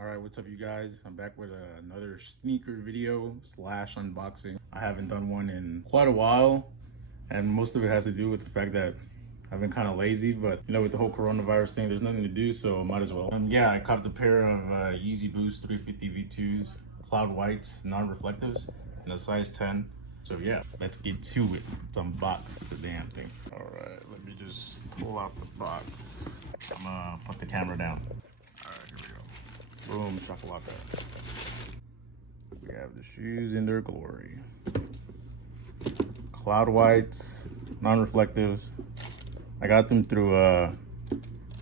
All right, what's up you guys? I'm back with another sneaker video slash unboxing. I haven't done one in quite a while, and most of it has to do with the fact that I've been kind of lazy, but you know, with the whole coronavirus thing, there's nothing to do, so might as well. Yeah, I copped a pair of Yeezy Boost 350 V2s, cloud whites, non-reflectives, in a size 10. So yeah, let's get to it. Let's unbox the damn thing. All right, let me just pull out the box. I'm gonna put the camera down. All right, here we go. Boom, shakalaka. We have the shoes in their glory. Cloud whites, non-reflectives. I got them through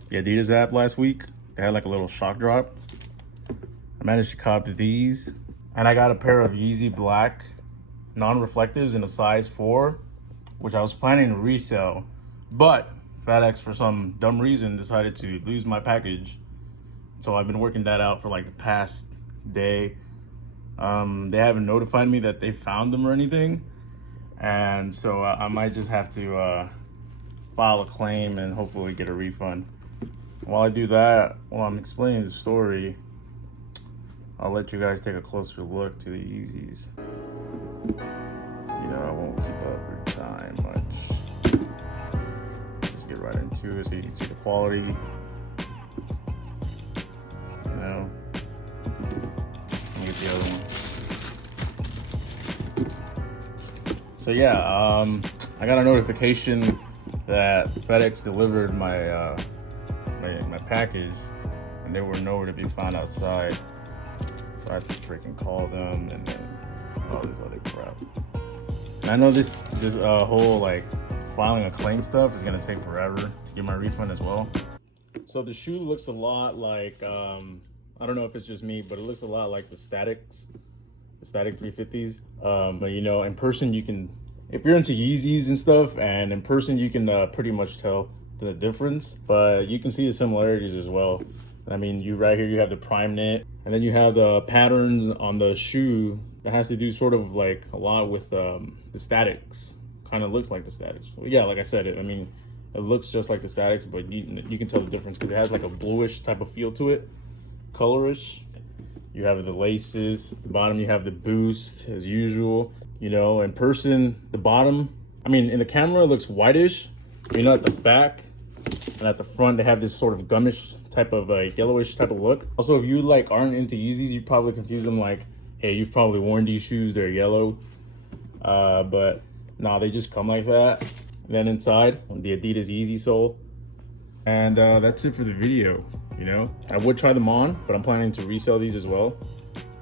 the Adidas app last week. They had like a little shock drop. I managed to cop these. And I got a pair of Yeezy black non-reflectives in a size 4, which I was planning to resell. But FedEx, for some dumb reason, decided to lose my package. So I've been working that out for like the past day. They haven't notified me that they found them or anything. And so I might just have to file a claim and hopefully get a refund. While I do that, while I'm explaining the story, I'll let you guys take a closer look to the Yeezys. You know, I won't keep up your time much. Just get right into it so you can see the quality. You know, let me get the other one. So yeah, I got a notification that FedEx delivered my my package, and they were nowhere to be found outside. So I had to freaking call them and then all this other crap. And I know this whole like filing a claim stuff is gonna take forever to get my refund as well. So the shoe looks a lot like, I don't know if it's just me, but it looks a lot like the Static 350s. But you know, in person you can, if you're into Yeezys and stuff, and in person you can pretty much tell the difference, but you can see the similarities as well. I mean, you right here, you have the prime knit, and then you have the patterns on the shoe that has to do sort of like a lot with the Statics. Kind of looks like the Statics. Well, yeah, like I said, it looks just like the Statics, but you can tell the difference because it has like a bluish type of feel to it, colorish. You have the laces, the bottom you have the boost as usual. You know, in person, the bottom, I mean, in the camera it looks whitish. You know, at the back and at the front, they have this sort of gummish type of yellowish type of look. Also, if you like aren't into Yeezys, you probably confuse them like, hey, you've probably worn these shoes, they're yellow. But no, they just come like that. And then inside, the adidas Yeezy sole. And that's it for the video. You know, I would try them on, but I'm planning to resell these as well.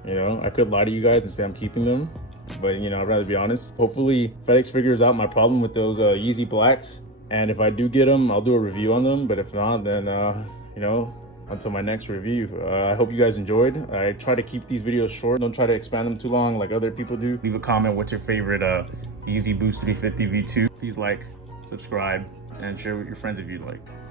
You know, I could lie to you guys and say I'm keeping them, but you know, I'd rather be honest. Hopefully FedEx figures out my problem with those Yeezy blacks, and if I do get them, I'll do a review on them. But if not, then you know, until my next review. I hope you guys enjoyed. I try to keep these videos short, don't try to expand them too long like other people do. Leave a comment, what's your favorite Yeezy Boost 350 V2. Please like, subscribe, and share with your friends if you'd like.